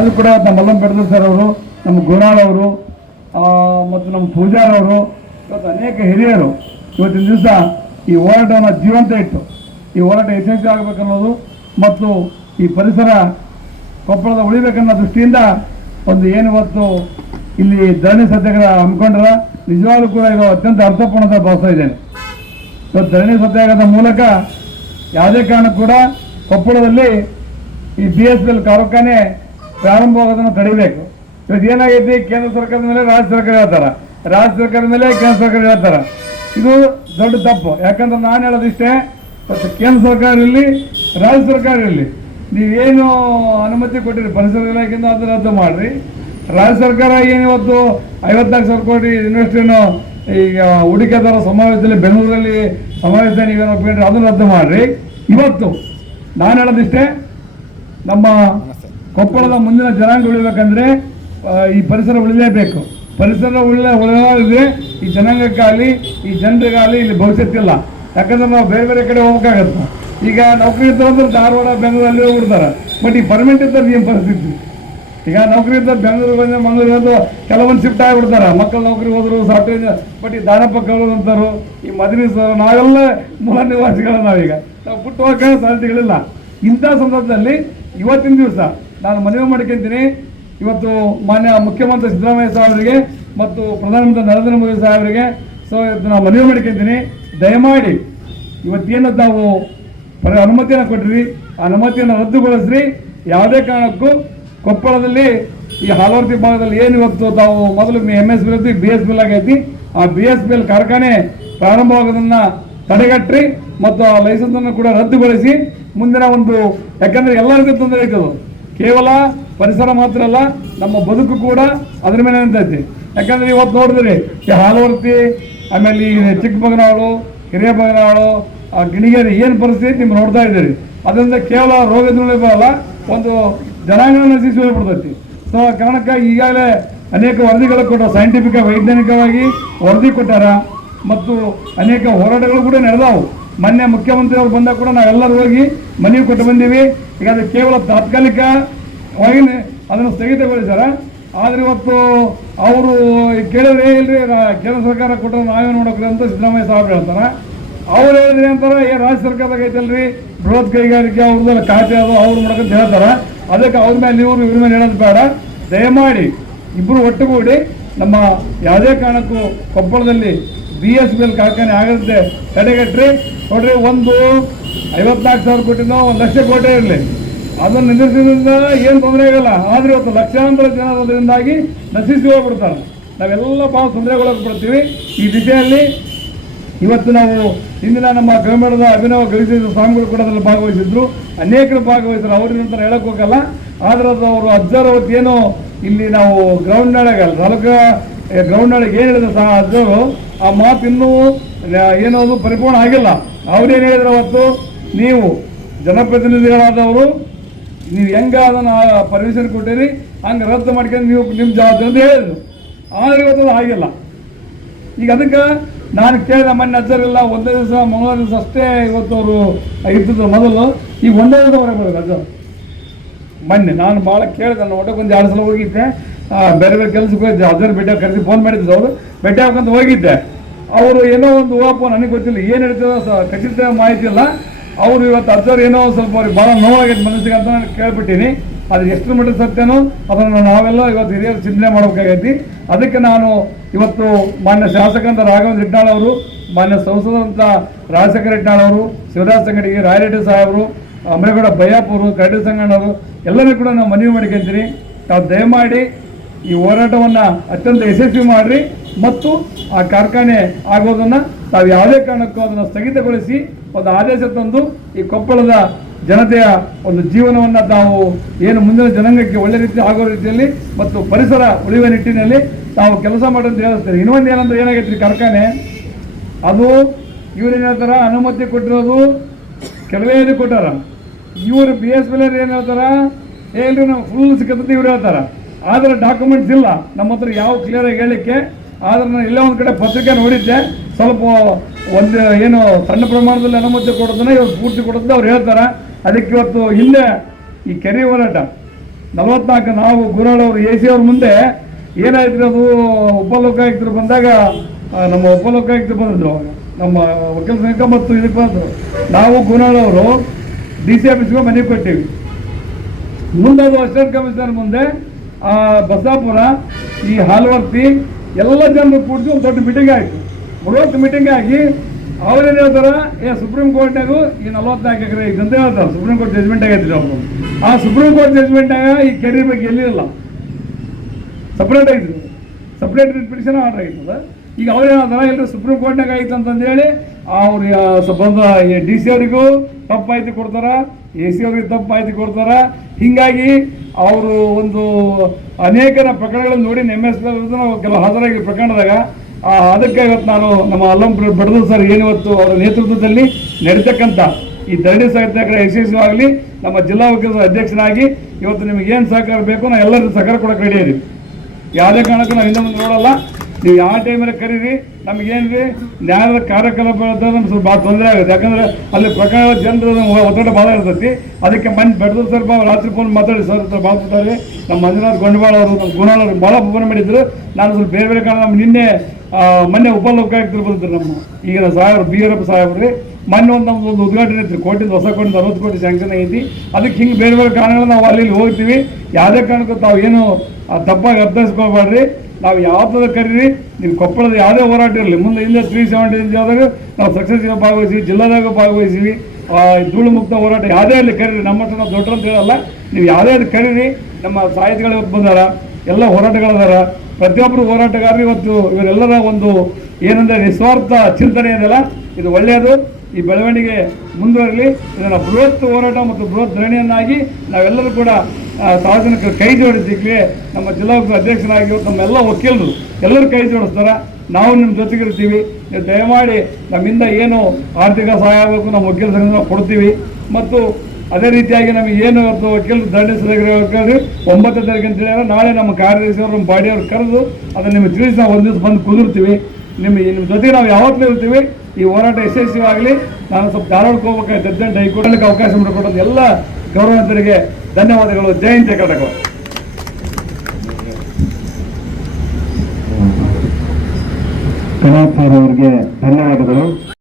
ಆದರೂ ಕೂಡ ನಮ್ಮ ಮಲ್ಲಂ ಬೆಡದ ಸರ್ ಅವರು, ನಮ್ಮ ಗುಣಾಳ್ ಅವರು ಮತ್ತು ನಮ್ಮ ಪೂಜಾರವರು ಇವತ್ತು ಅನೇಕ ಹಿರಿಯರು ಇವತ್ತಿನ ದಿವಸ ಈ ಹೋರಾಟವನ್ನು ಜೀವಂತ ಇಟ್ಟು, ಈ ಹೋರಾಟ ಯಶಸ್ವಿ ಆಗಬೇಕನ್ನೋದು ಮತ್ತು ಈ ಪರಿಸರ ಕೊಪ್ಪಳದ ಉಳಿಬೇಕನ್ನೋ ದೃಷ್ಟಿಯಿಂದ ಒಂದು ಏನು ಇವತ್ತು ಇಲ್ಲಿ ಧರಣಿ ಸತ್ಯಾಗ್ರಹ ಹಮ್ಮಿಕೊಂಡ್ರ, ನಿಜವಾಗ್ಲೂ ಕೂಡ ಇದು ಅತ್ಯಂತ ಅರ್ಥಪೂರ್ಣ ಅಂತ ಭಾವಿಸ್ತಾ ಇದ್ದೇನೆ ಇವತ್ತು ಧರಣಿ ಸತ್ಯಾಗ್ರಹದ ಮೂಲಕ ಯಾವುದೇ ಕಾರಣಕ್ಕೂ ಕೂಡ ಕೊಪ್ಪಳದಲ್ಲಿ ಈ ಬಿ ಎಸ್ ಎಲ್ ಕಾರ್ಖಾನೆ ಪ್ರಾರಂಭವಾಗೋದನ್ನು ತಡಿಬೇಕು. ಇವತ್ತು ಏನಾಗೈತಿ? ಕೇಂದ್ರ ಸರ್ಕಾರದ ಮೇಲೆ ರಾಜ್ಯ ಸರ್ಕಾರ ಹೇಳ್ತಾರ. ರಾಜ್ಯ ಸರ್ಕಾರದ ಮೇಲೆ ಕೇಂದ್ರ ಸರ್ಕಾರ ಹೇಳ್ತಾರ. ಇದು ದೊಡ್ಡ ತಪ್ಪು. ಯಾಕಂದ್ರೆ ನಾನು ಹೇಳೋದಿಷ್ಟೇ ಮತ್ತು ಕೇಂದ್ರ ಸರ್ಕಾರ ಇರಲಿ, ರಾಜ್ಯ ಸರ್ಕಾರ ಇರಲಿ. ನೀವೇನು ಅನುಮತಿ ಕೊಟ್ಟಿರಿ, ಪರಿಸರ ಇಲಾಖೆಯಿಂದ ಅದು ರದ್ದು ಮಾಡಿರಿ. ರಾಜ್ಯ ಸರ್ಕಾರ ಏನು ಇವತ್ತು ಐವತ್ನಾಲ್ಕು ಸಾವಿರ ಕೋಟಿ ಇನ್ವೆಸ್ಟಿನ್ನು ಈಗ ಹೂಡಿಕೆದಾರ ಸಮಾವೇಶದಲ್ಲಿ ಬೆಂಗಳೂರಲ್ಲಿ ಸಮಾವೇಶ ನೀವೇನೋ ಅದನ್ನು ರದ್ದು ಮಾಡಿರಿ. ಇವತ್ತು ನಾನು ಹೇಳೋದಿಷ್ಟೇ ನಮ್ಮ ಕೊಪ್ಪಳದ ಮುಂದಿನ ಜನಾಂಗ ಉಳಿಬೇಕಂದ್ರೆ ಈ ಪರಿಸರ ಉಳಿಲೇಬೇಕು. ಪರಿಸರ ಉಳಿದ ಉಳಿದ್ರೆ ಈ ಜನಾಂಗಕ್ಕಾಗಲಿ, ಈ ಜನರಿಗಾಗಲಿ ಇಲ್ಲಿ ಭವಿಷ್ಯತ್ತಿಲ್ಲ ಯಾಕಂದ್ರೆ ನಾವು ಬೇರೆ ಬೇರೆ ಕಡೆ ಹೋಗ್ಬೇಕಾಗತ್ತೆ. ಈಗ ನೌಕರಿ ಇರ್ತಾರೆ ಧಾರವಾಡ ಬೆಂಗಳೂರಲ್ಲಿ ಹೋಗ್ಬಿಡ್ತಾರೆ. ಬಟ್ ಈ ಪರ್ಮನೆಂಟ್ ಇದ್ದರೆ ಏನು ಪರಿಸ್ಥಿತಿ? ಈಗ ನೌಕರಿ ಇದ್ದ ಬೆಂಗಳೂರು, ಬಂದರೆ ಮಂಗಳೂರು ಬಂದು ಕೆಲವೊಂದು ಶಿಫ್ಟ್ ಆಗಿಬಿಡ್ತಾರೆ. ಮಕ್ಕಳು ನೌಕರಿ ಹೋದರು ಸಾಫ್ಟ್ವೇರ್ ಬಟ್ ಈ ದಾನಪ್ಪ ಕವರು ಅಂತಾರು ಈ ಮದುವೆ ಸರ್, ನಾವೆಲ್ಲ ಮೂಲ ನಿವಾಸಿಗಳು ನಾವೀಗ. ನಾವು ಪುಟ್ಟ ಹೋಗಕ್ಕೆ ಸಾಧ್ಯತೆಗಳಿಲ್ಲ ಇಂಥ ಸಂದರ್ಭದಲ್ಲಿ ಇವತ್ತಿನ ದಿವಸ ನಾನು ಮನವಿ ಮಾಡ್ಕೊಂತೀನಿ. ಇವತ್ತು ಮಾನ್ಯ ಮುಖ್ಯಮಂತ್ರಿ ಸಿದ್ದರಾಮಯ್ಯ ಸಾಹೇಬರಿಗೆ ಮತ್ತು ಪ್ರಧಾನಮಂತ್ರಿ ನರೇಂದ್ರ ಮೋದಿ ಸಾಹೇಬರಿಗೆ. ಸೊ ಇವತ್ತು ನಾನು ಮನವಿ ಮಾಡ್ಕೊಂತೀನಿ. ದಯಮಾಡಿ ಇವತ್ತೇನು ಪರ ಅನುಮತಿಯನ್ನು ಕೊಟ್ಟಿರಿ, ಆ ಅನುಮತಿಯನ್ನು ರದ್ದುಗೊಳಿಸ್ರಿ. ಯಾವುದೇ ಕಾರಣಕ್ಕೂ ಕೊಪ್ಪಳದಲ್ಲಿ ಈ ಹಾಲವರ್ತಿ ಭಾಗದಲ್ಲಿ ಏನು ಇವತ್ತು ತಾವು ಮೊದಲು M S B B S B ಆಗೈತಿ, ಆ ಬಿ ಎಸ್ ಬಿ ಎಲ್ ಕಾರ್ಖಾನೆ ಪ್ರಾರಂಭವಾಗೋದನ್ನು ತಡೆಗಟ್ಟ್ರಿ ಮತ್ತು ಆ ಲೈಸೆನ್ಸನ್ನು ಕೂಡ ರದ್ದುಗೊಳಿಸಿ. ಮುಂದಿನ ಒಂದು, ಯಾಕಂದರೆ ಎಲ್ಲರಿಗೂ ತೊಂದರೆ ಅದು. ಕೇವಲ ಪರಿಸರ ಮಾತ್ರ ಅಲ್ಲ, ನಮ್ಮ ಬದುಕು ಕೂಡ ಅದ್ರ ಮೇಲೆ ನಿಂತೈತಿ. ಯಾಕಂದ್ರೆ ಇವತ್ತು ನೋಡಿದ್ರಿ ಈ ಹಾಲವರ್ತಿ, ಆಮೇಲೆ ಈ ಹಿರಿಯ ಮಗನಾಳು, ಆ ಗಿಣಿಗೇರಿ ಏನು ಪರಿಸ್ಥಿತಿ ನಿಮ್ಗೆ ನೋಡ್ತಾ ಇದ್ದೀರಿ? ಅದರಿಂದ ಕೇವಲ ರೋಗ ಅಲ್ಲ, ಒಂದು ಜನಾಂಗನ ನಶಿಸಿ ಹೋಗ್ಬಿಡ್ತೈತಿ. ಸೊ ಆ ಕಾರಣಕ್ಕೆ ಈಗಾಗಲೇ ಅನೇಕ ವರದಿಗಳು ಕೊಟ್ಟ ಸೈಂಟಿಫಿಕ್ ವೈಜ್ಞಾನಿಕವಾಗಿ ವರದಿ ಕೊಟ್ಟಾರ. ಮತ್ತು ಅನೇಕ ಹೋರಾಟಗಳು ಕೂಡ ನಡೆದವು. ಮೊನ್ನೆ ಮುಖ್ಯಮಂತ್ರಿ ಅವರು ಬಂದಾಗ ಕೂಡ ನಾವೆಲ್ಲರೂ ಹೋಗಿ ಮನವಿ ಕೊಟ್ಟು ಬಂದೀವಿ. ಈಗ ಅದು ಕೇವಲ ತಾತ್ಕಾಲಿಕವಾಗಿ ಅದನ್ನು ಸ್ಥಗಿತಗೊಳಿಸ್ಯಾರ ಆದ್ರೆ ಇವತ್ತು ಅವರು ಕೇಳಿದ್ರೆ, ಇಲ್ರಿ ಕೇಂದ್ರ ಸರ್ಕಾರ ಕೊಟ್ಟರೆ ನಾವೇ ನೋಡೋಕ್ರಿ ಅಂತ ಸಿದ್ದರಾಮಯ್ಯ ಸಾಹೇಬ್ ಹೇಳ್ತಾರೆ. ಅವ್ರು ಹೇಳಿದ್ರಿ ಅಂತಾರೆ ಏ, ರಾಜ್ಯ ಸರ್ಕಾರದಾಗ ಐತಲ್ರಿ, ಬೃಹತ್ ಕೈಗಾರಿಕೆ ಅವ್ರದ್ದೆಲ್ಲ ಖಾತೆ ಅದು, ಅವ್ರು ನೋಡೋಕಂತ ಹೇಳ್ತಾರೆ. ಅದಕ್ಕೆ ಅವ್ರ ಮೇಲೆ ನೀವು, ಇವ್ರ ಮೇಲೆ ಹೇಳೋದು ಬೇಡ. ದಯಮಾಡಿ ಇಬ್ಬರು ಒಟ್ಟುಗೂಡಿ ನಮ್ಮ ಯಾವುದೇ ಕಾರಣಕ್ಕೂ ಕೊಪ್ಪಳದಲ್ಲಿ ಬಿ ಎಸ್ ಬಿ ಎಲ್ ಕಾರ್ಖಾನೆ ಆಗದಂತೆ ತಡೆಗಟ್ರಿ. ನೋಡ್ರಿ, ಒಂದು ಐವತ್ನಾಲ್ಕು ಸಾವಿರ ಕೋಟಿನೋ ಒಂದು ಲಕ್ಷ ಕೋಟಿ ಇರಲಿ. ಅದನ್ನು ನಿಲ್ಲಿಸಿದ್ರಿಂದ ಏನು ತೊಂದರೆ ಆಗಲ್ಲ. ಆದರೆ ಇವತ್ತು ಲಕ್ಷಾಂತರ ಜನ ಅದರಿಂದಾಗಿ ನಶಿಸಿ ಹೋಗ್ಬಿಡ್ತಾರೆ. ನಾವೆಲ್ಲ ಭಾಳ ತೊಂದರೆಗೊಳಗ್ಬಿಡ್ತೀವಿ ಈ ದಿಸೆಯಲ್ಲಿ ಇವತ್ತು ನಾವು ಇಂದಿನ ನಮ್ಮ ಕನ್ನಡದ ಅಭಿನವ ಗಳಿಸಿದ ಸ್ವಾಮಿಗಳು ಕೂಡ ಅದರಲ್ಲಿ ಭಾಗವಹಿಸಿದ್ರು. ಅನೇಕರು ಭಾಗವಹಿಸಿದ್ರು. ಅವ್ರಿಗೆ ನಂತರ ಹೇಳಕ್ ಹೋಗಲ್ಲ. ಆದ್ರೆ ಅದು ಅವರು ಅಜ್ಜರ ಏನು ಇಲ್ಲಿ ನಾವು ಗ್ರೌಂಡ್ ನಾಳೆಗೆ ತಾಲೂಕು ಗ್ರೌಂಡ್ ನಾಳೆಗೆ ಏನು ಹೇಳಿದ್ರು ಸಹ ಅಜ್ಜರು? ಆ ಮಾತು ಇನ್ನೂ ಏನೋ ಪರಿಪೂರ್ಣ ಆಗಿಲ್ಲ. ಅವ್ರೇನು ಹೇಳಿದ್ರು ಅವತ್ತು? ನೀವು ಜನಪ್ರತಿನಿಧಿಗಳಾದವರು ನೀವು ಹೆಂಗ ಅದನ್ನು ಪರ್ಮಿಷನ್ ಕೊಟ್ಟಿರಿ, ಹಂಗೆ ರದ್ದು ಮಾಡ್ಕೊಂಡು ನೀವು ನಿಮ್ಮ ಜವಾಬ್ದಾರಿ ಅಂತ ಹೇಳಿದ್ರು. ಆದ್ರೆ ಇವತ್ತು ಆಗಿಲ್ಲ ಈಗ ಅದಕ್ಕೆ ನಾನು ಕೇಳಿದ ಮೊನ್ನೆ ಅಜ್ಜರಿಲ್ಲ ಒಂದೇ ದಿವಸ, ಮಂಗಳವಾರ ದಿವಸ ಅಷ್ಟೇ ಇವತ್ತು ಅವರು ಇರ್ತಿದ್ರು ಮೊದಲು. ಈಗ ಒಂದೇ ದಿವಸ ಹೊರಗೆ ಬರೋದು ಅಜ್ಜರು ಮೊನ್ನೆ ನಾನು ಭಾಳ ಕೇಳಿದೆ ನಾನು ಒಟ್ಟಕ್ಕೆ ಒಂದು ಎರಡು ಸಲ ಹೋಗಿದ್ದೆ. ಬೇರೆ ಬೇರೆ ಕೆಲಸಕ್ಕೆ ಹೋಗಿದ್ದೆ, ಅಜ್ಜರು ಭೇಟಿ ಕರೆಸಿ ಫೋನ್ ಮಾಡಿದ್ರು ಅವರು. ಭೇಟಿ ಹಾಕಂತ ಹೋಗಿದ್ದೆ. ಅವರು ಏನೋ ಒಂದು ಓಪೋ ನನಗೆ ಗೊತ್ತಿಲ್ಲ. ಏನು ಹೇಳ್ತಿರೋ ಸ- ಖಚಿತ ಮಾಹಿತಿ ಇಲ್ಲ. ಅವರು ಇವತ್ತು ಅರ್ಜರ್ ಏನೋ ಸ್ವಲ್ಪ ಅವ್ರಿಗೆ ಭಾಳ ನೋವಾಗೈತೆ ಮನಸ್ಸಿಗೆ ಅಂತ ನಾನು ಕೇಳ್ಬಿಟ್ಟಿನಿ. ಅದು ಎಷ್ಟು ಮಟ್ಟಿಗೆ ಸತ್ಯನೋ ಅದನ್ನು ನಾವೆಲ್ಲ ಇವತ್ತು ಹಿರಿಯರು ಚಿಂತನೆ ಮಾಡಬೇಕಾಗೈತಿ. ಅದಕ್ಕೆ ನಾನು ಇವತ್ತು ಮಾನ್ಯ ಶಾಸಕರಂತ ರಾಘವೇಂದ್ರ ಇಟ್ನಾಳ್ ಅವರು, ಮಾನ್ಯ ಸಂಸದಂತ ರಾಜಶೇಖರ ಇಟ್ನಾಳ್ ಅವರು ಶಿವರಾಜ್ ಸಂಗಡಿಗೆ ರಾಯರೆಡ್ಡಿ ಸಾಹೇಬರು ಅಮರೇಗೌಡ ಬಯ್ಯಾಪುರು ಕರಡಿ ಸಂಗಣ್ಣವರು ಎಲ್ಲರೂ ಕೂಡ ನಾವು ಮನವಿ ಮಾಡ್ಕೊಂತೀನಿ. ತಾವು ದಯಮಾಡಿ ಈ ಹೋರಾಟವನ್ನು ಅತ್ಯಂತ ಯಶಸ್ವಿ ಮಾಡಿರಿ ಮತ್ತು ಆ ಕಾರ್ಖಾನೆ ಆಗೋದನ್ನು ತಾವು ಯಾವುದೇ ಕಾರಣಕ್ಕೂ ಅದನ್ನು ಸ್ಥಗಿತಗೊಳಿಸಿ ಒಂದು ಆದೇಶ ತಂದು ಈ ಕೊಪ್ಪಳದ ಜನತೆಯ ಒಂದು ಜೀವನವನ್ನು ತಾವು ಏನು ಮುಂದಿನ ಜನಾಂಗಕ್ಕೆ ಒಳ್ಳೆ ರೀತಿ ಆಗೋ ರೀತಿಯಲ್ಲಿ ಮತ್ತು ಪರಿಸರ ಉಳಿಯುವ ನಿಟ್ಟಿನಲ್ಲಿ ತಾವು ಕೆಲಸ ಮಾಡೋದು ಹೇಳಿಸ್ತಾರೆ ಇನ್ನೊಂದು ಏನಂದ್ರೆ ಏನಾಗೈತ್ರಿ ಕಾರ್ಖಾನೆ? ಅದು ಇವ್ರೇನು ಹೇಳ್ತಾರೆ ಅನುಮತಿ ಕೊಟ್ಟಿರೋದು ಕೆಲವೇ ಇದು ಕೊಟ್ಟಾರ. ಇವರು ಬಿ ಎಸ್ ಎಲ್ ಏನು ಹೇಳ್ತಾರ? ಹೇಳ್ರಿ ನಾವು ಫುಲ್ ಸಿಕ್ಕಂತ ಇವ್ರು ಹೇಳ್ತಾರ. ಆದ್ರೆ ಡಾಕ್ಯುಮೆಂಟ್ಸ್ ಇಲ್ಲ. ನಮ್ಮ ಹತ್ರ ಯಾವ ಕ್ಲಿಯರ್ ಆಗಿ ಹೇಳಲಿಕ್ಕೆ ಆದ್ರೆ ನಾನು ಇಲ್ಲೇ ಒಂದು ಕಡೆ ಪತ್ರಿಕೆ ನೋಡಿದ್ದೆ. ಸ್ವಲ್ಪ ಒಂದು ಏನು ಸಣ್ಣ ಪ್ರಮಾಣದಲ್ಲಿ ಅನುಮತಿ ಕೊಡೋದನ್ನ ಇವ್ರು ಪೂರ್ತಿ ಕೊಡೋದನ್ನ ಅವ್ರು ಹೇಳ್ತಾರೆ. ಅದಕ್ಕೆ ಇವತ್ತು ಹಿಂದೆ ಈ ಕೆರೆ ಹೋರಾಟ. ನಲವತ್ನಾಲ್ಕು ನಾವು ಗುರಾಳ್ ಅವರು, ಎ ಸಿ ಅವ್ರ ಮುಂದೆ ಏನಾಯ್ತು ಅದು ಉಪಲೋಕಾಯುಕ್ತರು ಬಂದಾಗ ನಮ್ಮ ಉಪಲೋಕಾಯುಕ್ತರು ಬಂದಿದ್ರು. ನಮ್ಮ ವಕೀಲ ಸಂಘ ಮತ್ತು ಇದಕ್ಕೆ ಬಂದರು. ನಾವು ಗುರಾಳ್ ಅವರು, ಡಿ ಸಿ ಆಫೀಸ್ಗೆ ಮನೆ ಕೊಟ್ಟಿವಿ. ಮುಂದೆ ಅದು ಅಸಿಸ್ಟೆಂಟ್ ಕಮಿಷನರ್ ಮುಂದೆ ಬಸಾಪುರ, ಈ ಹಾಲ್ವರ್ತಿ ಎಲ್ಲ ಜನರು ಕೂಡಿಸಿ ಒಂದು ದೊಡ್ಡ ಮೀಟಿಂಗ್ ಆಯಿತು. ಬೃಹತ್ ಮೀಟಿಂಗ್ ಆಗಿ ಅವ್ರೇನು ಹೇಳ್ತಾರೆ, ಏ ಸುಪ್ರೀಂ ಕೋರ್ಟ್ನಾಗೂ ಈ ನಲವತ್ನಾಲ್ಕು ಎಕರೆ ಇದಂತ ಹೇಳ್ತಾರೆ ಸುಪ್ರೀಂ ಕೋರ್ಟ್ ಜಜ್ಮೆಂಟ್ ಆಗೈತ್ರಿ ಅವರು ಆ ಸುಪ್ರೀಂ ಕೋರ್ಟ್ ಜಜ್ಮೆಂಟ್ನಾಗ ಈ ಕೆರೆ ಬಗ್ಗೆ ಎಲ್ಲಿರಲ್ಲ ಸಪ್ರೇಟ್ ಆಯ್ತು. ಸಪ್ರೇಟ್ ಪಿಟಿಷನ್ ಆರ್ಡರ್ ಆಯ್ತದ ಈಗ ಅವ್ರು ಎಲ್ಲರೂ ಸುಪ್ರೀಂ ಕೋರ್ಟ್ನಾಗ ಆಯ್ತು ಅಂತಂದೇಳಿ ಅವ್ರು ಬಂದ ಡಿ ಸಿ ಅವರಿಗೂ ತಪ್ಪು ಮಾಹಿತಿ ಕೊಡ್ತಾರ ಎ ಸಿ ಅವ್ರಿಗೆ ತಪ್ಪು ಮಾಹಿತಿ ಕೊಡ್ತಾರ. ಹಿಂಗಾಗಿ ಅವರು ಒಂದು ಅನೇಕರ ಪ್ರಕರಣಗಳನ್ನು ನೋಡಿ ಎಸ್ ಕೆಲವು ಹಾಜರಾಗಿ ಪ್ರಕರಣದಾಗ ಅದಕ್ಕೆ ಇವತ್ತು ನಾನು ನಮ್ಮ ಅಲ್ಲಂ ಬಡದು ಸರ್ ಏನು ಇವತ್ತು ಅವರ ನೇತೃತ್ವದಲ್ಲಿ ನಡೀತಕ್ಕಂಥ ಈ ಧರಣಿ ಸತ್ಯಾಗ್ರಹ ಯಶಸ್ವಿಯಾಗಲಿ, ನಮ್ಮ ಜಿಲ್ಲಾ ವಕೀಲರ ಅಧ್ಯಕ್ಷನಾಗಿ ಇವತ್ತು ನಿಮಗೆ ಏನು ಸಹಕಾರ ಬೇಕು ನಾವು ಎಲ್ಲರಿಗೂ ಸಹಕಾರ ಕೊಡಕ್ಕೆ ರೆಡಿ ಯಾವುದೇ ಕಾರಣಕ್ಕೂ ನಾವು ಹಿಂದೆ ಮುಂದೆ ನೋಡಲ್ಲ. ನೀವು ಯಾವ ಟೈಮಲ್ಲಿ ಕರೀರಿ? ನಮಗೇನ್ರಿ? ನ್ಯಾಯದ ಕಾರ್ಯಕಲಾಪ ನಮ್ಗೆ ಸ್ವಲ್ಪ ಭಾಳ ತೊಂದರೆ ಆಗುತ್ತೆ. ಯಾಕಂದ್ರೆ ಅಲ್ಲಿ ಪ್ರಕಾರ ಜನರು ಒತ್ತಡ ಭಾಳ ಇರ್ತೈತಿ. ಅದಕ್ಕೆ ಮನೆ ಬೆಟ್ಟದ ಭಾಳ ರಾತ್ರಿ ಫೋನ್ ಮಾತಾಡಿ ಸರ್ ಭಾಳ ಕೊಟ್ಟಾರೆ ನಮ್ಮ ಮಂಜುನಾಥ್ ಗೊಂಡವಾಳ ಅವರು, ನಮ್ಮ ಗುಣಾಳ ಅವರು ಭಾಳ ಫೋನ್ ಮಾಡಿದ್ರು. ನಾನು ಸ್ವಲ್ಪ ಬೇರೆ ಬೇರೆ ಕಾರಣ ನಿನ್ನೆ ಮೊನ್ನೆ ಮೊನ್ನೆ ಉಪಲೋಕಾಯುಕ್ತರು ಬಂದಿದ್ರು ನಮ್ಮ ಈಗಿನ ಸಾಹೇಬ್ರು ಬಿ ಎಫ್ ಸಾಹೇಬ್ರಿ. ಮೊನ್ನೆ ಒಂದು ನಮ್ದು ಒಂದು ಉದ್ಘಾಟನೆ ಇತ್ತು. ಕೋಟಿಂದ ಹೊಸ ಕೋಟಿಂದ ಅರವತ್ತು ಕೋಟಿ ಸ್ಯಾಂಕ್ಷನ್ ಐತಿ ಅದಕ್ಕೆ ಹಿಂಗೆ ಬೇರೆ ಬೇರೆ ಕಾರಣಗಳು ನಾವು ಅಲ್ಲಿ ಹೋಗ್ತೀವಿ. ಯಾವುದೇ ಕಾರಣಕ್ಕೂ ತಾವು ಏನು ತಪ್ಪಾಗಿ ಅರ್ಥೈಸ್ಕೊಳ್ಬೇಡ್ರಿ. ನಾವು ಯಾವತ್ತದ ಕರೀರಿ? ನೀವು ಕೊಪ್ಪಳದ ಯಾವುದೇ ಹೋರಾಟ ಇರಲಿ. ಮುಂದೆ ಇಲ್ಲೇ ತ್ರೀ ಸೆವೆಂಟಿ ಆದಾಗ ನಾವು ಸಕ್ಸಸ್ ಭಾಗವಹಿಸಿ ಜಿಲ್ಲಾದಾಗ ಭಾಗವಹಿಸಿವಿ. ಧೂಳು ಮುಕ್ತ ಹೋರಾಟ ಯಾವುದೇ ಅಲ್ಲಿ ಕರೀರಿ. ನಮ್ಮ ಹತ್ರ ನಾವು ದೊಡ್ಡ ಅಂತ ಹೇಳಲ್ಲ. ನೀವು ಯಾವುದೇ ಅದು ಕರೀರಿ. ನಮ್ಮ ಸಾಹಿತಿಗಳು ಇವತ್ತು ಬಂದಾರ. ಎಲ್ಲ ಹೋರಾಟಗಳದಾರ ಪ್ರತಿಯೊಬ್ಬರು ಹೋರಾಟಗಾರರು ಇವತ್ತು ಇವರೆಲ್ಲರ ಒಂದು ಏನಂದರೆ ನಿಸ್ವಾರ್ಥ ಚಿಂತನೆ ಇದೆಯಲ್ಲ ಇದು ಒಳ್ಳೆಯದು. ಈ ಬೆಳವಣಿಗೆ ಮುಂದುವರಲಿ. ಇದನ್ನು ಬೃಹತ್ ಹೋರಾಟ ಮತ್ತು ಬೃಹತ್ ಧರಣಿಯನ್ನಾಗಿ ನಾವೆಲ್ಲರೂ ಕೂಡ ಸಾರ್ವಜನಿಕರು ಕೈ ಜೋಡಿಸಿದ್ವಿ ನಮ್ಮ ಜಿಲ್ಲಾ ಅಧ್ಯಕ್ಷರಾಗಿ ನಮ್ಮೆಲ್ಲ ವಕೀಲರು ಎಲ್ಲರೂ ಕೈ ಜೋಡಿಸ್ತಾರೆ. ನಾವು ನಿಮ್ಮ ಜೊತೆಗಿರ್ತೀವಿ. ನೀವು ದಯಮಾಡಿ ನಮ್ಮಿಂದ ಏನು ಆರ್ಥಿಕ ಸಹಾಯ ಆಗಬೇಕು ನಮ್ಮ ವಕೀಲ ಕೊಡ್ತೀವಿ. ಮತ್ತು ಅದೇ ರೀತಿಯಾಗಿ ನಮಗೆ ಏನು ಇವತ್ತು ವಕೀಲರು ದಂಡ ವಕೀಲರು ಒಂಬತ್ತನೇ ತಾರೀಕು ಅಂತ ಹೇಳಿದ್ರೆ ನಾಳೆ ನಮ್ಮ ಕಾರ್ಯದರ್ಶಿಯವರು ನಮ್ಮ ಬಾಡಿಯವ್ರು ಕರೆದು ಅದನ್ನು ನಿಮಗೆ ತಿಳಿಸಿ ನಾವು ಒಂದು ದಿವಸ ಬಂದು ಕುದುರ್ತೀವಿ. ನಿಮ್ಮ ನಿಮ್ಮ ಜೊತೆಗೆ ನಾವು ಯಾವತ್ತೂ ಇರ್ತೀವಿ. ಈ ಹೋರಾಟ ಯಶಸ್ವಿಯಾಗಲಿ ನಾನು ಸ್ವಲ್ಪ ಧಾರವಾಡಕ್ಕೆ ಹೋಗ್ಬೇಕಾಯ್ತು ಅರ್ಜೆಂಟ್ ಹೈಕೋರ್ಟ್ಗೆ ಅವಕಾಶ ಮಾಡಿಕೊಡೋದು ಎಲ್ಲ ಗೌರವಂತರಿಗೆ ಧನ್ಯವಾದಗಳು. ಜಯಂತಿ ಕಟಕ ಕಲಾಕಾರ ಅವರಿಗೆ ಧನ್ಯವಾದಗಳು.